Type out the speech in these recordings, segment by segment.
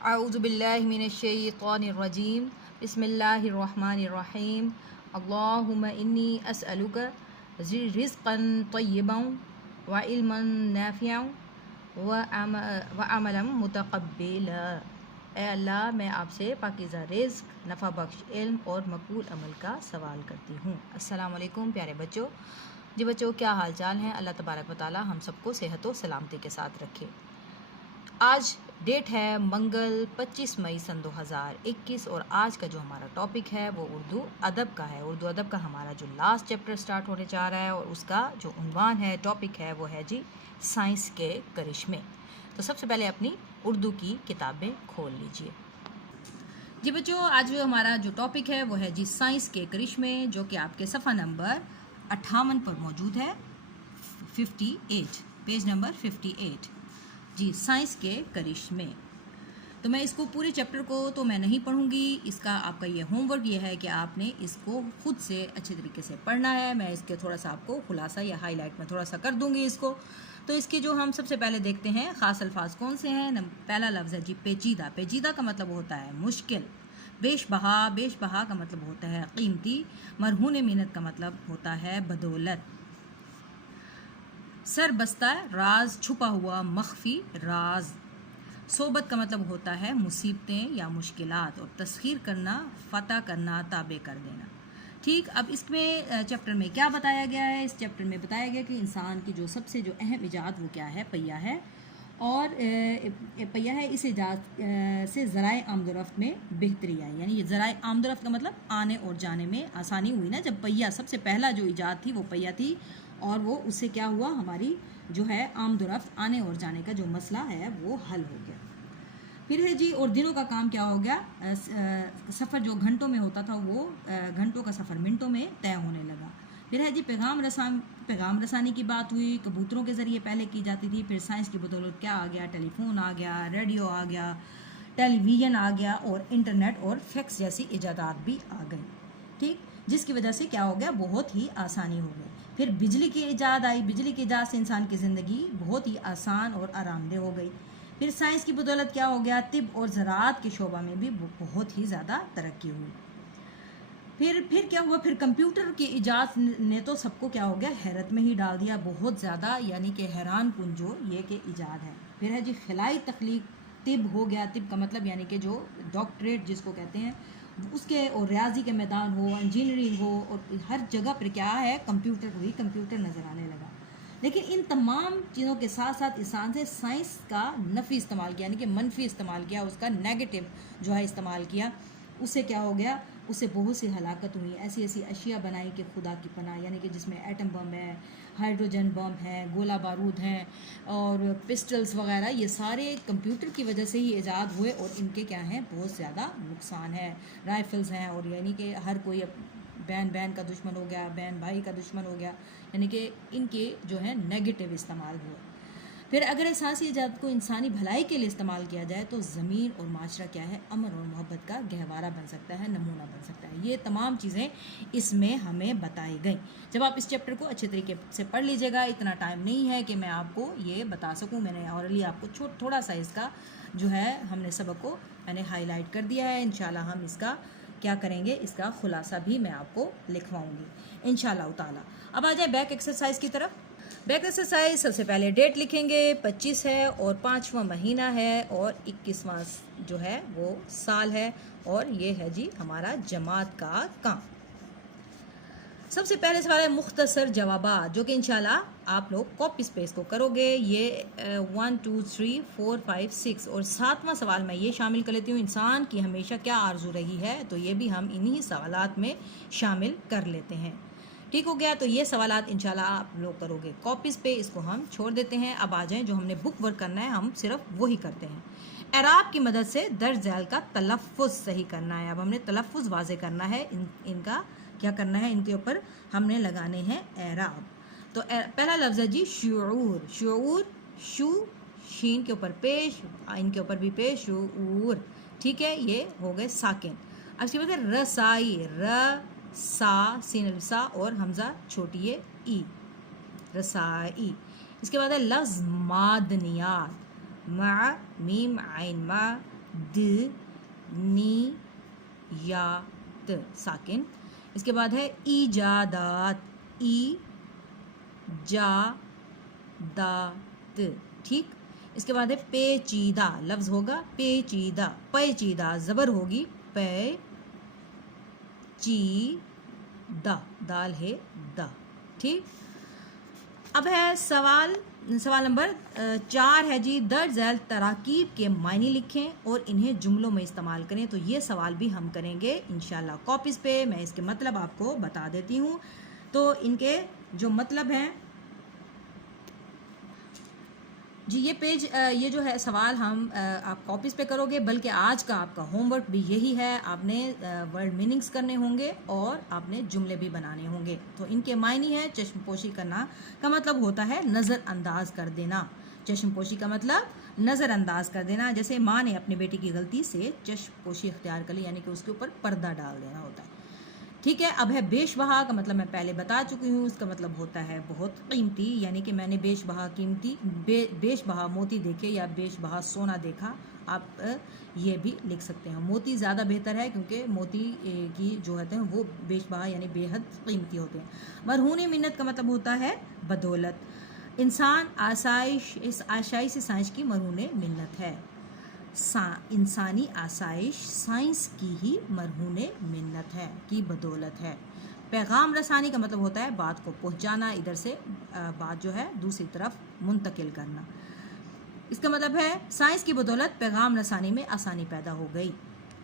औज़ुबिल्लाहिमिनश्शैतानिर्रजीम बिस्मिल्लाहिर्रहमानिर्रहीम अल्लाहुम्मा इन्नी अस्अलुका रिज़्क़न तय्यबन व इल्मन नाफ़िअन व अमलन मुतक़ब्बिला। ए अल्लाह, मैं आपसे पाकीज़ा रिज़्क़, नफ़ा बख्श इल्म और मकबूल अमल का सवाल करती हूँ। अस्सलाम वालेकुम प्यारे बच्चों। जी बच्चों, क्या हाल चाल हैं? अल्लाह तबारक व तआला हम सबको सेहत व सलामती के साथ रखे। आज डेट है मंगल 25 मई सन 2021 और आज का जो हमारा टॉपिक है वो उर्दू अदब का है। उर्दू अदब का हमारा जो लास्ट चैप्टर स्टार्ट होने जा रहा है और उसका जो उन्वान है, टॉपिक है, वो है जी साइंस के करिश्मे। तो सबसे पहले अपनी उर्दू की किताबें खोल लीजिए। जी बच्चों, आज जो हमारा जो टॉपिक है वो है जी साइंस के करिश्मे, जो कि आपके सफ़ा नंबर 58 पर मौजूद है। 58, पेज नंबर 58 जी, साइंस के करिश्मे। तो मैं इसको पूरे चैप्टर को तो मैं नहीं पढ़ूंगी। इसका आपका ये होमवर्क ये है कि आपने इसको खुद से अच्छे तरीके से पढ़ना है। मैं इसके थोड़ा सा आपको खुलासा या हाईलाइट में थोड़ा सा कर दूंगी इसको। तो इसके जो हम सबसे पहले देखते हैं ख़ास अल्फाज कौन से हैं। पहला लफ्ज़ है जी पेचीदा। पेचीदा का मतलब होता है मुश्किल। बेशबहा, बेशबहा का मतलब होता है कीमती। मरहून मिन्नत का मतलब होता है बदौलत। सरबस्ता, राज, छुपा हुआ, मख्फी, राज। सोबत का मतलब होता है मुसीबतें या मुश्किलात। और तस्खीर करना, फ़तह करना, ताबे कर देना। ठीक, अब इसमें चैप्टर में क्या बताया गया है? इस चैप्टर में बताया गया कि इंसान की जो सबसे जो अहम ईजाद वो क्या है? पहिया है। और पहिया है, इस ईजाद से ज़राए आमदोरफ्त में बेहतरी आई। यानी ये ज़राए आमदोरफ्त का मतलब आने और जाने में आसानी हुई ना। जब पहिया सबसे पहला जो ईजाद थी वो पहिया थी, और वो उससे क्या हुआ, हमारी जो है आमदोरफ्त, आने और जाने का जो मसला है वो हल हो गया। फिर है जी, और दिनों का काम क्या हो गया? सफ़र जो घंटों में होता था वो घंटों का सफ़र मिनटों में तय होने लगा। फिर है जी पैगाम रसानी की बात हुई। कबूतरों के ज़रिए पहले की जाती थी। फिर साइंस की बदौलत क्या आ गया? टेलीफोन आ गया, रेडियो आ गया, टेलीविज़न आ गया, और इंटरनेट और फैक्स जैसी इजादात भी आ गई। ठीक, जिसकी वजह से क्या हो गया? बहुत ही आसानी हो गई। फिर बिजली की इजाद आई। बिजली की इजाद से इंसान की ज़िंदगी बहुत ही आसान और आरामदेह हो गई। फिर साइंस की बदौलत क्या हो गया? तिब और ज़राअत के शोबा में भी बहुत ही ज़्यादा तरक्की हुई। फिर क्या हुआ? फिर कंप्यूटर की इजाद ने तो सबको क्या हो गया? हैरत में ही डाल दिया बहुत ज़्यादा, यानी कि हैरान कुन जो ये कि इजाद है। फिर है जी खिलाई तख्लीक। तिब हो गया, तिब का मतलब यानी कि जो डॉक्टरेट जिसको कहते हैं उसके, और रियाजी के मैदान हो, इंजीनियरिंग हो, और हर जगह पर क्या है? कंप्यूटर ही कंप्यूटर नज़र आने लगा। लेकिन इन तमाम चीज़ों के साथ साथ इंसान से साइंस का नफ़ी इस्तेमाल किया, यानी कि मनफी इस्तेमाल किया, उसका नेगेटिव जो है इस्तेमाल किया। उससे क्या हो गया? उससे बहुत सी हलाकत हुई। ऐसी ऐसी अशिया बनाई कि खुदा की पनाह, यानी कि जिसमें एटम बम है, हाइड्रोजन बम है, गोला बारूद हैं, और पिस्टल्स वगैरह, ये सारे कंप्यूटर की वजह से ही ईजाद हुए। और इनके क्या हैं? बहुत ज़्यादा नुकसान है। राइफल्स हैं, और यानी कि हर कोई बहन का दुश्मन हो गया, बहन भाई का दुश्मन हो गया, यानी कि इनके जो है नेगेटिव इस्तेमाल हुआ। फिर अगर एहसासी ईजाद को इंसानी भलाई के लिए इस्तेमाल किया जाए तो ज़मीन और माशरा क्या है? अमन और मोहब्बत का गहवारा बन सकता है, नमूना बन सकता है। ये तमाम चीज़ें इसमें हमें बताई गई। जब आप इस चैप्टर को अच्छे तरीके से पढ़ लीजिएगा, इतना टाइम नहीं है कि मैं आपको ये बता सकूं। मैंने ऑलरेडी आपको थोड़ा सा इसका जो है हमने सबक को मैंने हाईलाइट कर दिया है। इंशाल्लाह हम इसका क्या करेंगे? इसका खुलासा भी मैं आपको लिखवाऊंगी इंशाल्लाह ताला। अब आ जाए बैक एक्सरसाइज की तरफ। बैक एक्सरसाइज, सबसे पहले डेट लिखेंगे, 25 है, और 5वां महीना है, और 21वां जो है वो साल है, और ये है जी हमारा जमात का काम। सबसे पहले सवाल है मुख्तसर जवाबात, जो कि इंशाल्लाह आप लोग कॉपी पे इसको करोगे। ये 1 2 3 4 5 6, और 7वां सवाल मैं ये शामिल कर लेती हूँ, इंसान की हमेशा क्या आरजू रही है? तो ये भी हम इन्हीं सवालात में शामिल कर लेते हैं। ठीक हो गया? तो ये सवालात इंशाल्लाह आप लोग करोगे कॉपीज़ पे, इसको हम छोड़ देते हैं। अब आ जाएं जो हमने बुक वर्क करना है, हम सिर्फ वही करते हैं। एराब की मदद से दर्ज झैल का तलफ़्फ़ुज़ सही करना है। अब हमने तलफ़्फ़ुज़ वाज़े करना है। इनका क्या करना है? इनके ऊपर हमने लगाने हैं एराब। तो पहला लफ्ज़ है जी शूर। शूर, शू, शीन के ऊपर पेश, इनके ऊपर भी पेश, शूर। ठीक है, ये हो गए साकिन। अब इसके बाद है रसाई। र, सा, सीन अलिफ़ और हमज़ा छोटी है ई, रसाई। इसके बाद है लफ्ज़ मादनियात। मा, मीम, आइन, मा, द, नी या त साकिन। इसके बाद है ईजादात, ई जा दा त, ठीक। इसके बाद है पेचीदा, लफ्ज होगा पेचीदा, पेचीदा जबर होगी पे ची दा, दाल है दा, ठीक। अब है सवाल नंबर 4 है जी, दर्ज झैल तराकीब के मायने लिखें और इन्हें जुमलों में इस्तेमाल करें। तो ये सवाल भी हम करेंगे इंशाल्लाह कॉपीज़ पे। मैं इसके मतलब आपको बता देती हूँ। तो इनके जो मतलब हैं जी, ये पेज ये जो है सवाल हम आप कॉपीज़ पे करोगे, बल्कि आज का आपका होमवर्क भी यही है। आपने वर्ड मीनिंग्स करने होंगे और आपने जुमले भी बनाने होंगे। तो इनके मायने हैं, चश्मपोशी करना का मतलब होता है नज़रअंदाज कर देना। चश्मपोशी का मतलब नज़रअंदाज कर देना। जैसे माँ ने अपनी बेटी की गलती से चश्मपोशी इख्तियार कर ली, यानी कि उसके ऊपर पर्दा डाल देना होता है, ठीक है। अब है बेशबहा का मतलब मैं पहले बता चुकी हूँ। इसका मतलब होता है बहुत कीमती, यानी कि मैंने बेशबहा कीमती बेशबहा मोती देखे या बेशबहा सोना देखा। आप ये भी लिख सकते हैं। मोती ज़्यादा बेहतर है क्योंकि मोती की जो होते हैं वो बेशबहा यानी बेहद कीमती होते हैं। मरहून मिन्नत का मतलब होता है बदौलत। इंसान आसाइश, इस आसाइश से साइंस की मरहून मिन्नत है। इंसानी आसाइश साइंस की ही मरहून मिन्नत है, की बदौलत है। पैगाम रसानी का मतलब होता है बात को पहुंचाना, इधर से बात जो है दूसरी तरफ मुंतकिल करना। इसका मतलब है साइंस की बदौलत पैगाम रसानी में आसानी पैदा हो गई,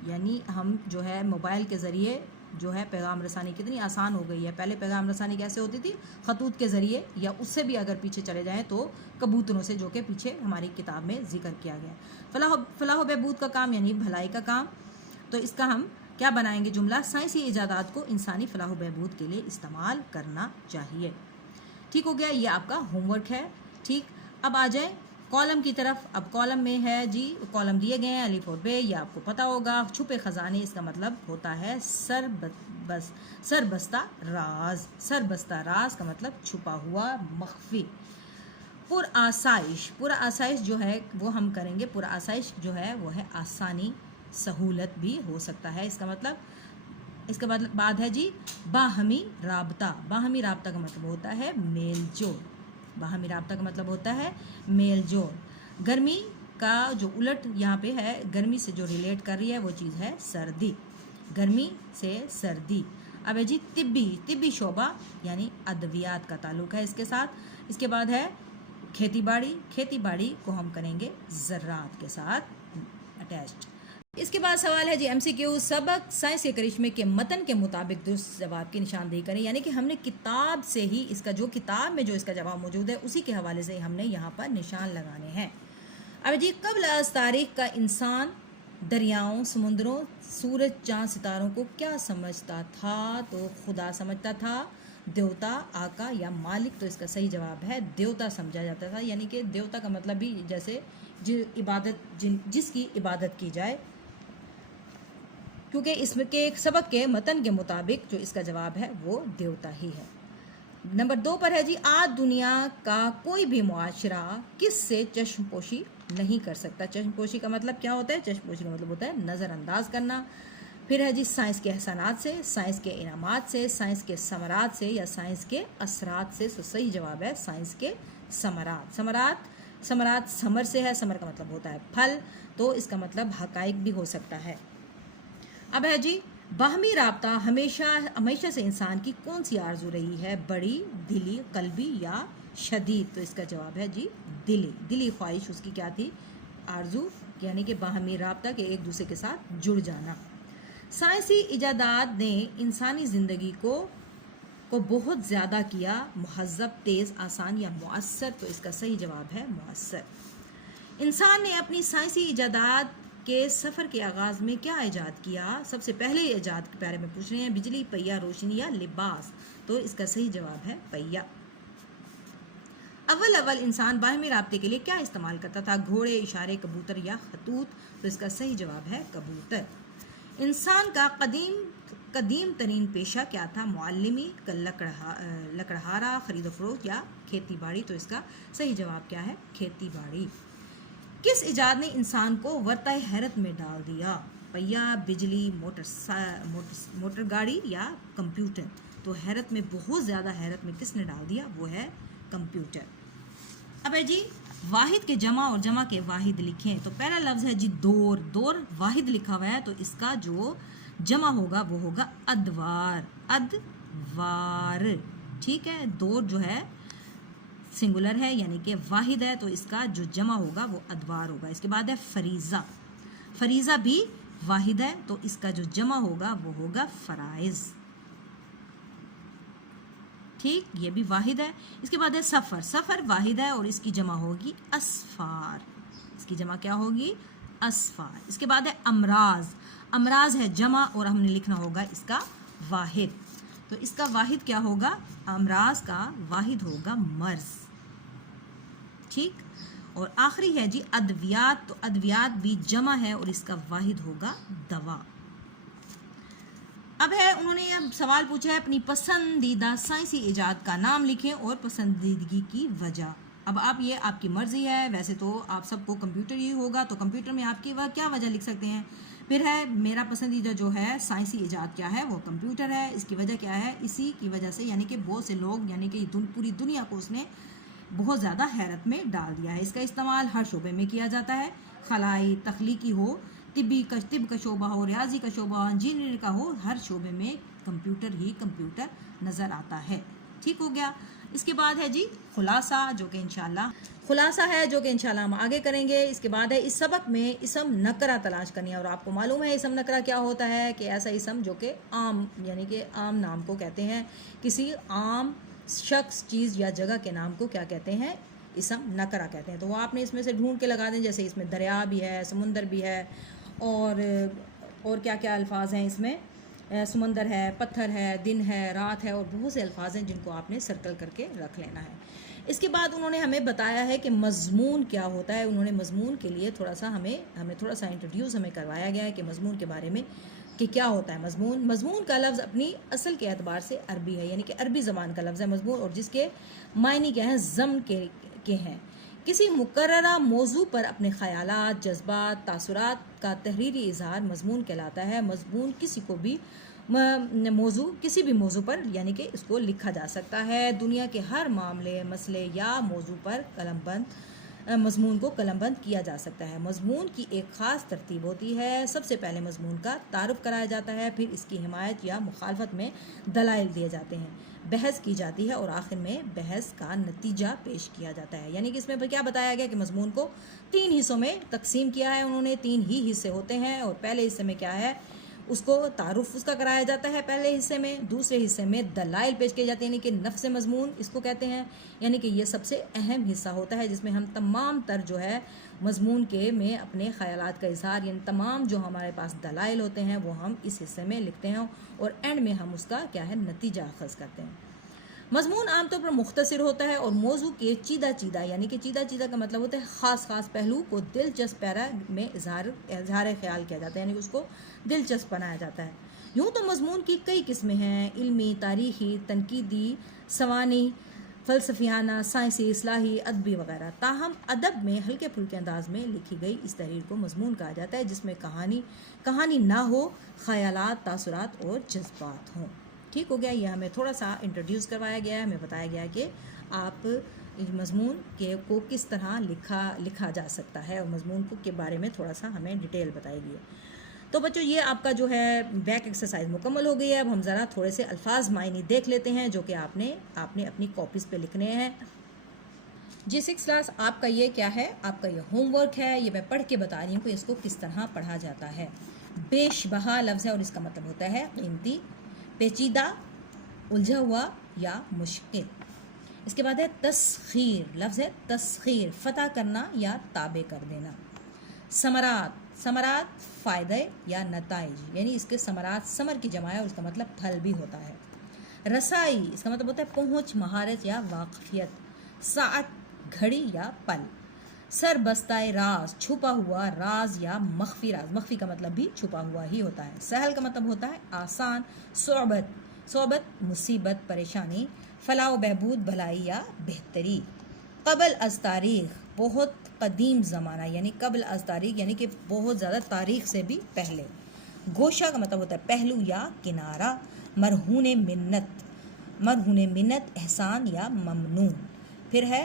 यानी हम जो है मोबाइल के ज़रिए जो है पैगाम रसानी कितनी आसान हो गई है। पहले पैगाम रसानी कैसे होती थी? खतूत के ज़रिए, या उससे भी अगर पीछे चले जाएं तो कबूतरों से, जो कि पीछे हमारी किताब में जिक्र किया गया है। फलाह बहबूद का काम यानी भलाई का काम। तो इसका हम क्या बनाएंगे जुमला? साइंसी ईजादात को इंसानी फलाह बहबूद के लिए इस्तेमाल करना चाहिए। ठीक हो गया, ये आपका होमवर्क है, ठीक। अब आ जाए कॉलम की तरफ। अब कॉलम में है जी, कॉलम दिए गए हैं अलिफ और बे, ये आपको पता होगा। छुपे खजाने, इसका मतलब होता है सरबस्ता राज। सरबस्ता राज का मतलब छुपा हुआ, मख्फी। पुरआसाइश जो है वो हम करेंगे। पुरआसाइश जो है वो है आसानी, सहूलत भी हो सकता है इसका मतलब। इसके बाद है जी बाहमी राबता। बाहमी राबता का मतलब होता है मेल जोल। बाहमी राबता का मतलब होता है मेल जोल। गर्मी का जो उलट यहाँ पे है, गर्मी से जो रिलेट कर रही है वो चीज़ है सर्दी। गर्मी से सर्दी। अब है जी तिब्बी शोबा यानी अद्वियात का ताल्लुक है इसके साथ। इसके बाद है खेती बाड़ी को हम करेंगे ज़र्रात के साथ अटैच्ड। इसके बाद सवाल है जी MCQ। सबक साइंस के करिश्मे के मतन के मुताबिक दुरुस्त जवाब की निशानदेही करें, यानी कि हमने किताब से ही इसका जो किताब में जो इसका जवाब मौजूद है उसी के हवाले से हमने यहाँ पर निशान लगाने हैं। अब जी कब्ल अज़ तारीख का इंसान दरियाओं, समुद्रों, सूरज, चाँद, सितारों को क्या समझता था? तो खुदा समझता था, देवता, आका या मालिक। तो इसका सही जवाब है देवता समझा जाता था, यानी कि देवता का मतलब भी जैसे जिसकी इबादत की जाए, क्योंकि इसमें के सबक के मतन के मुताबिक जो इसका जवाब है वो देवता ही है। नंबर 2 पर है जी आज दुनिया का कोई भी मुआशरा किससे चश्मपोशी नहीं कर सकता। चश्मपोशी का मतलब क्या होता है? चश्मपोशी का मतलब होता है नज़रअंदाज करना। फिर है जी साइंस के एहसानात से, साइंस के इनामात से, साइंस के समरात से या साइंस के असरात से। तो सही जवाब है साइंस के समरात। समरात समर से है, समर का मतलब होता है फल, तो इसका मतलब हकाइक भी हो सकता है। अब है जी बाहमी राब्ता हमेशा से इंसान की कौन सी आरजू रही है? बड़ी, दिली, कल्बी या शदीद। तो इसका जवाब है जी दिली ख्वाहिश उसकी क्या थी? आरजू, यानी कि बाहमी राब्ता के एक दूसरे के साथ जुड़ जाना। साइंसी इजादात ने इंसानी ज़िंदगी को बहुत ज़्यादा किया मुहज़्ज़ब, तेज़, आसान या मुअस्सर। तो इसका सही जवाब है मुअस्सर। इंसान ने अपनी साइंसी इजादात के सफ़र के आगाज़ में क्या ईजाद किया? सबसे पहले ईजाद के बारे में पूछ रहे हैं, बिजली, पहिया, रोशनी या लिबास। तो इसका सही जवाब है पहिया। अव्वल इंसान बाहमी राब्ते के लिए क्या इस्तेमाल करता था? घोड़े, इशारे, कबूतर या खतूत। तो इसका सही जवाब है कबूतर। इंसान का कदीम तरीन पेशा क्या था? मुअल्लिमी, लकड़हारा, खरीद फरोख्त या खेती बाड़ी। तो इसका सही जवाब क्या है? खेती बाड़ी। किस इजाद ने इंसान को वर्ताए हैरत में डाल दिया? पहिया, बिजली, मोटर गाड़ी या कंप्यूटर? तो हैरत में, बहुत ज़्यादा हैरत में किसने डाल दिया? वो है कंप्यूटर। अब है जी वाहिद के जमा और जमा के वाहिद लिखें। तो पहला लफ्ज़ है जी दौर। दौर वाहिद लिखा हुआ है, तो इसका जो जमा होगा वो होगा अदवार। अदवार, ठीक है। दौर जो है सिंगुलर है यानी कि वाहिद है, तो इसका जो जमा होगा वो अदवार होगा। इसके बाद है फरीज़ा। फरीज़ा भी वाहिद है, तो इसका जो जमा होगा वो होगा फ़राइज़, ठीक, ये भी वाहिद है। इसके बाद है सफ़र। सफ़र वाहिद है और इसकी जमा होगी असफ़ार। इसकी जमा क्या होगी? असफ़ार। इसके बाद है अमराज। अमराज है जमा और हमने लिखना होगा इसका वाहिद। तो इसका वाहिद क्या होगा? अमराज का वाहिद होगा मर्ज, ठीक। और आखिरी है जी अद्वियात। तो अद्वियात भी जमा है और इसका वाहिद होगा दवा। अब है, उन्होंने अब सवाल पूछा है अपनी पसंदीदा साइंसी इजाद का नाम लिखें और पसंदीदगी की वजह। अब आप, ये आपकी मर्जी है, वैसे तो आप सबको कंप्यूटर ही होगा, तो कंप्यूटर में आपकी क्या वजह लिख सकते हैं। फिर है मेरा पसंदीदा जो है साइंसी इजाद क्या है, वो कंप्यूटर है। इसकी वजह क्या है? इसी की वजह से, यानी कि बहुत से लोग, यानी कि पूरी दुनिया को उसने बहुत ज़्यादा हैरत में डाल दिया है। इसका इस्तेमाल हर शोबे में किया जाता है, खलाई, तख्लीकी हो, तिब का शोबा हो, रियाजी का शोबा हो, इंजीनियरिंग का हो, हर शोबे में कंप्यूटर ही कंप्यूटर नज़र आता है, ठीक हो गया। इसके बाद है जी खुलासा, जो कि इंशाल्लाह हम आगे करेंगे। इसके बाद है इस सबक में इसम नकरा तलाश करनी है। और आपको मालूम है इसम नकरा क्या होता है, कि ऐसा इसम जो कि आम, यानी कि आम नाम को कहते हैं, किसी आम शख्स, चीज़ या जगह के नाम को क्या कहते हैं? इसम नकरा कहते हैं। तो वो आपने इसमें से ढूंढ के लगा दें, जैसे इसमें दरिया भी है, समुंदर भी है, और क्या क्या अल्फाज हैं इसमें, समंदर है, पत्थर है, दिन है, रात है, और बहुत से अल्फाज हैं जिनको आपने सर्कल करके रख लेना है। इसके बाद उन्होंने हमें बताया है कि मज़मून क्या होता है। उन्होंने मज़मून के लिए थोड़ा सा हमें थोड़ा सा इंट्रोड्यूस हमें करवाया गया है कि मज़मून के बारे में कि क्या होता है मज़मून। मज़मून का लफ्ज़ अपनी असल के एतबार से अरबी है, यानी कि अरबी ज़बान का लफ्ज़ है मज़मून, और जिसके मायने क्या हैं? ज़म के हैं। किसी मुकर्ररा मौजू पर अपने ख़यालात, जज्बात, तासुरात का तहरीरी इजहार मज़मून कहलाता है। मज़मून किसी भी मौजू पर, यानी कि इसको लिखा जा सकता है। दुनिया के हर मामले, मसले या मौजू पर मज़मून को कलमबंद किया जा सकता है। मज़मून की एक ख़ास तरतीब होती है। सबसे पहले मज़मून का तारुफ कराया जाता है, फिर इसकी हिमायत या मुखालफत में दलाइल दिए जाते हैं, बहस की जाती है और आखिर में बहस का नतीजा पेश किया जाता है। यानी कि इसमें क्या बताया गया कि मज़मून को 3 हिस्सों में तकसीम किया है उन्होंने। 3 ही हिस्से होते हैं, और पहले हिस्से में क्या है, उसको तारुफ उसका कराया जाता है पहले हिस्से में। दूसरे हिस्से में दलाइल पेश किए जाते हैं, यानी कि नफ्स मज़मून इसको कहते हैं। यानी कि ये सबसे अहम हिस्सा होता है, जिसमें हम तमाम तर जो है मज़मून के में अपने ख़यालात का इज़हार, यानी तमाम जो हमारे पास दलाइल होते हैं वो हम इस हिस्से में लिखते हैं, और एंड में हम उसका क्या है नतीजा अख़ज़ करते हैं। मज़मून आमतौर पर मुख्तसर होता है और मौजू के चीदा चीदा, यानी कि चीदा चीदा का मतलब होता है ख़ास ख़ास पहलू को दिलचस्प पैरा में इजहार ख्याल किया जाता है, यानी कि उसको दिलचस्प बनाया जाता है। यूँ तो मज़मून की कई किस्में हैं, इल्मी, तारीख़ी, तनकीदी, सवानी, फ़लसफ़ियाना, साइंसी, इस्लाही, अदबी वगैरह। ताहम अदब में हल्के फुल्के अंदाज में लिखी गई इस तहरीर को मज़मून कहा जाता है, जिसमें कहानी ना हो, ख़यालात, तासुरात और जज्बात हों। ठीक हो गया। ये हमें थोड़ा सा इंट्रोड्यूस करवाया गया है, हमें बताया गया है कि आप मज़मून को किस तरह लिखा जा सकता है, और मज़मून के बारे में थोड़ा सा हमें डिटेल बताई गई है। तो बच्चों, ये आपका जो है बैक एक्सरसाइज मुकम्मल हो गई है। अब हम ज़रा थोड़े से अल्फाज मायने देख लेते हैं, जो कि आपने अपनी कॉपीज़ पे लिखने हैं। जी 6 क्लास आपका ये क्या है, आपका ये होमवर्क है। ये मैं पढ़ के बता रही हूँ कि इसको किस तरह पढ़ा जाता है। बेशबहा लफ्ज़ है और इसका मतलब होता है कीमती, पेचीदा, उलझा हुआ या मुश्किल। इसके बाद है तस्खीर, लफ्ज़ है तस्खीर, फ़तह करना या ताबे कर देना। समरात फ़ायदे या नताइज, यानी इसके समरात समर की जमा है और इसका मतलब फल भी होता है। रसाई, इसका मतलब होता है पहुँच, महारत या वाक़फियत। साअत, घड़ी या पल। सरबस्ताए राज, छुपा हुआ राज या मख्फी राज। मख्फी का मतलब भी छुपा हुआ ही होता है। सहल का मतलब होता है आसान। सोबत मुसीबत, परेशानी। फलाह बहबूद, भलाई या बेहतरी। क़बल अज़ तारीख़, बहुत कदीम ज़माना यानी कबल अज़ तारीख यानी कि बहुत ज़्यादा तारीख से भी पहले। गोशा का मतलब होता है पहलू या किनारा। मरहून मिन्नत एहसान या ममनून। फिर है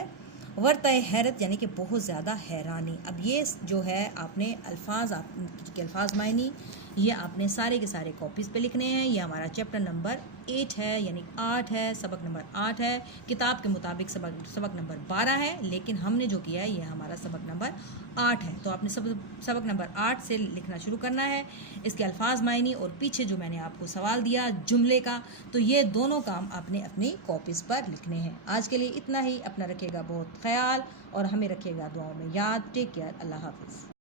वर्त हैरत यानी कि बहुत ज़्यादा हैरानी। अब ये जो है आपने अल्फाज मायनी ये आपने सारे के सारे कॉपीज़ पे लिखने हैं। ये हमारा चैप्टर नंबर 8 है यानी 8 है, सबक नंबर 8 है। किताब के मुताबिक सबक नंबर 12 है, लेकिन हमने जो किया है ये हमारा सबक नंबर 8 है। तो आपने सबक नंबर 8 से लिखना शुरू करना है। इसके अल्फाज मायनी और पीछे जो मैंने आपको सवाल दिया जुमले का, तो ये दोनों काम आपने अपनी कॉपीज़ पर लिखने हैं। आज के लिए इतना ही। अपना रखिएगा बहुत ख्याल और हमें रखिएगा दुआओं में याद। Take care. अल्लाह हाफिज़।